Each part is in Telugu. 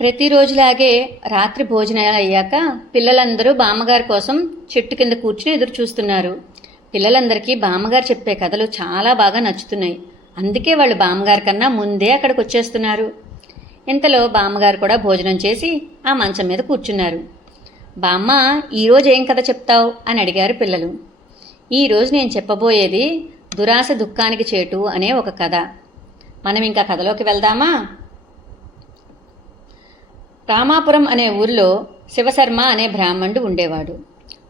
ప్రతిరోజులాగే రాత్రి భోజనాలు అయ్యాక పిల్లలందరూ బామ్మగారి కోసం చెట్టు కింద కూర్చుని ఎదురు చూస్తున్నారు. పిల్లలందరికీ బామ్మగారు చెప్పే కథలు చాలా బాగా నచ్చుతున్నాయి. అందుకే వాళ్ళు బామ్మగారి కన్నా ముందే అక్కడికి వచ్చేస్తున్నారు. ఇంతలో బామ్మగారు కూడా భోజనం చేసి ఆ మంచం మీద కూర్చున్నారు. బామ్మ, ఈరోజు ఏం కథ చెప్తావు అని అడిగారు పిల్లలు. ఈరోజు నేను చెప్పబోయేది దురాశ దుఃఖానికి చేటు అనే ఒక కథ. మనం ఇంకా కథలోకి వెళ్దామా? రామాపురం అనే ఊరిలో శివశర్మ అనే బ్రాహ్మణుడు ఉండేవాడు.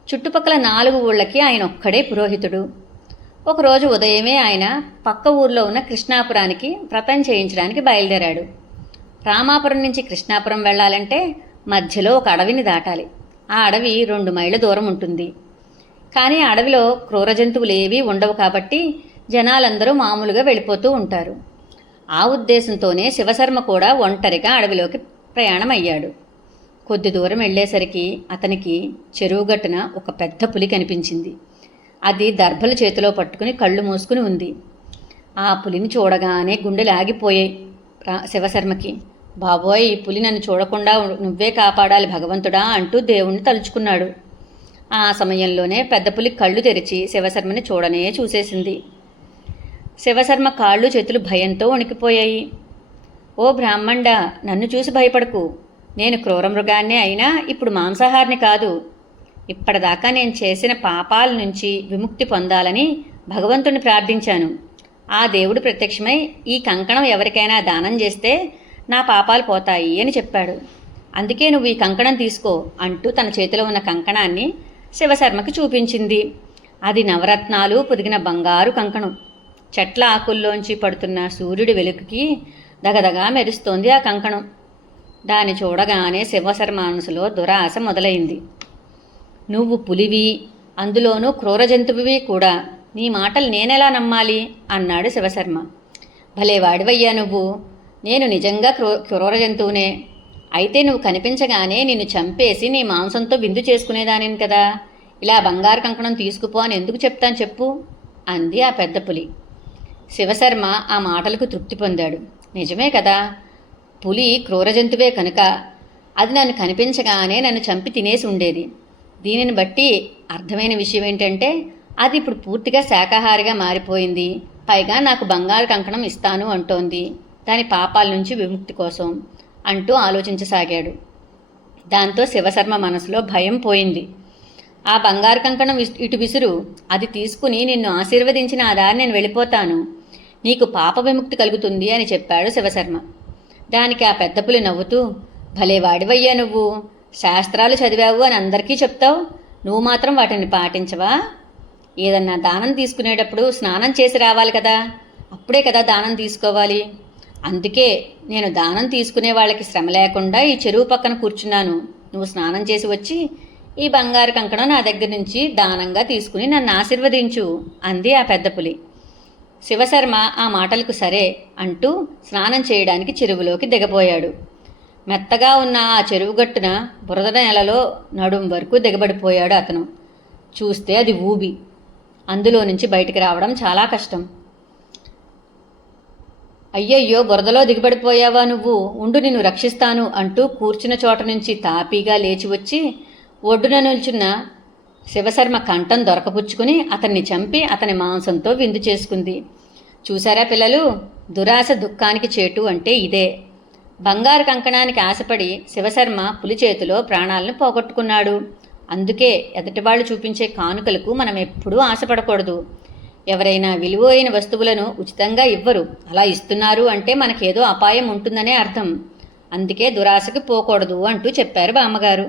చుట్టుపక్కల 4 ఊళ్ళకి ఆయన ఒక్కడే పురోహితుడు. ఒకరోజు ఉదయమే ఆయన పక్క ఊర్లో ఉన్న కృష్ణాపురానికి వ్రతం చేయించడానికి బయలుదేరాడు. రామాపురం నుంచి కృష్ణాపురం వెళ్ళాలంటే మధ్యలో ఒక అడవిని దాటాలి. ఆ అడవి 2 మైళ్ళ దూరం ఉంటుంది. కానీ ఆ అడవిలో క్రూర జంతువులు ఏవీ ఉండవు కాబట్టి జనాలందరూ మామూలుగా వెళ్ళిపోతూ ఉంటారు. ఆ ఉద్దేశంతోనే శివశర్మ కూడా ఒంటరిగా అడవిలోకి ప్రయాణం అయ్యాడు. కొద్ది దూరం వెళ్ళేసరికి అతనికి చెరువు గట్టున ఒక పెద్ద పులి కనిపించింది. అది దర్భలు చేతిలో పట్టుకుని కళ్ళు మూసుకుని ఉంది. ఆ పులిని చూడగానే గుండెలు ఆగిపోయాయి శివశర్మకి. బాబోయ్, ఈ పులి నన్ను చూడకుండా నువ్వే కాపాడాలి భగవంతుడా అంటూ దేవుణ్ణి తలుచుకున్నాడు. ఆ సమయంలోనే పెద్ద పులి కళ్ళు తెరిచి శివశర్మని చూడనే చూసేసింది. శివశర్మ కాళ్ళు చేతులు భయంతో వణికిపోయాయి. ఓ బ్రాహ్మణుడా, నన్ను చూసి భయపడకు. నేను క్రూర మృగాన్నే అయినా ఇప్పుడు మాంసాహారిని కాదు. ఇప్పటిదాకా నేను చేసిన పాపాల నుంచి విముక్తి పొందాలని భగవంతుని ప్రార్థించాను. ఆ దేవుడు ప్రత్యక్షమై ఈ కంకణం ఎవరికైనా దానం చేస్తే నా పాపాలు పోతాయి అని చెప్పాడు. అందుకే నువ్వు ఈ కంకణం తీసుకో అంటూ తన చేతిలో ఉన్న కంకణాన్ని శివశర్మకి చూపించింది. అది నవరత్నాలు పొదిగిన బంగారు కంకణం. చెట్ల ఆకుల్లోంచి పడుతున్న సూర్యుడి వెలుగుకి దగదగా మెరుస్తోంది ఆ కంకణం. దాన్ని చూడగానే శివశర్మ మనసులో దురాశ మొదలైంది. నువ్వు పులివి, అందులోనూ క్రూర జంతువువి కూడా. నీ మాటలు నేనెలా నమ్మాలి అన్నాడు శివశర్మ. భలేవాడివయ్యా నువ్వు. నేను నిజంగా క్రూర జంతువునే. అయితే నువ్వు కనిపించగానే నిన్ను చంపేసి నీ మాంసంతో విందు చేసుకునేదానిని కదా. ఇలా బంగారు కంకణం తీసుకుపో అని ఎందుకు చెప్తాను చెప్పు అంది ఆ పెద్ద పులి. శివశర్మ ఆ మాటలకు తృప్తి పొందాడు. నిజమే కదా, పులి క్రూర జంతువే కనుక అది నన్ను కనిపించగానే నన్ను చంపి తినేసి ఉండేది. దీనిని బట్టి అర్థమైన విషయం ఏంటంటే అది ఇప్పుడు పూర్తిగా శాకాహారిగా మారిపోయింది. పైగా నాకు బంగారు కంకణం ఇస్తాను అంటోంది, దాని పాపాల నుంచి విముక్తి కోసం అంటూ ఆలోచించసాగాడు. దాంతో శివశర్మ మనసులో భయం పోయింది. ఆ బంగారు కంకణం ఇటు విసురు, అది తీసుకుని నిన్ను ఆశీర్వదించిన ఆ దారి నేను వెళ్ళిపోతాను. నీకు పాప విముక్తి కలుగుతుంది అని చెప్పాడు శివశర్మ. దానికి ఆ పెద్ద పులి నవ్వుతూ, భలేవాడివయ్యా నువ్వు. శాస్త్రాలు చదివావు అని అందరికీ చెప్తావు, నువ్వు మాత్రం వాటిని పాటించవా? ఏదన్నా దానం తీసుకునేటప్పుడు స్నానం చేసి రావాలి కదా, అప్పుడే కదా దానం తీసుకోవాలి. అందుకే నేను దానం తీసుకునే వాళ్ళకి శ్రమ లేకుండా ఈ చెరువు పక్కన కూర్చున్నాను. నువ్వు స్నానం చేసి వచ్చి ఈ బంగారు కంకణం నా దగ్గర నుంచి దానంగా తీసుకుని నన్ను ఆశీర్వదించు అంది ఆ పెద్ద పులి. శివశర్మ ఆ మాటలకు సరే అంటూ స్నానం చేయడానికి చెరువులోకి దిగబోయాడు. మెత్తగా ఉన్న ఆ చెరువు గట్టున బురద నెలలో నడుం వరకు దిగబడిపోయాడు అతను. చూస్తే అది ఊబి. అందులో నుంచి బయటికి రావడం చాలా కష్టం. అయ్యయ్యో, బురదలో దిగబడిపోయావా నువ్వు, ఉండు నిన్ను రక్షిస్తాను అంటూ కూర్చున్న చోట నుంచి తాపీగా లేచి వచ్చి ఒడ్డున నిల్చున్న శివశర్మ కంఠం దొరకపుచ్చుకుని అతన్ని చంపి అతని మాంసంతో విందు చేసుకుంది. చూసారా పిల్లలు, దురాశ దుఃఖానికి చేటు అంటే ఇదే. బంగారు కంకణానికి ఆశపడి శివశర్మ పులి చేతిలో ప్రాణాలను పోగొట్టుకున్నాడు. అందుకే ఎదుటివాళ్లు చూపించే కానుకలకు మనం ఎప్పుడూ ఆశపడకూడదు. ఎవరైనా విలువైన వస్తువులను ఉచితంగా ఇవ్వరు. అలా ఇస్తున్నారు అంటే మనకేదో అపాయం ఉంటుందనే అర్థం. అందుకే దురాశకి పోకూడదు అంటూ చెప్పారు బామ్మగారు.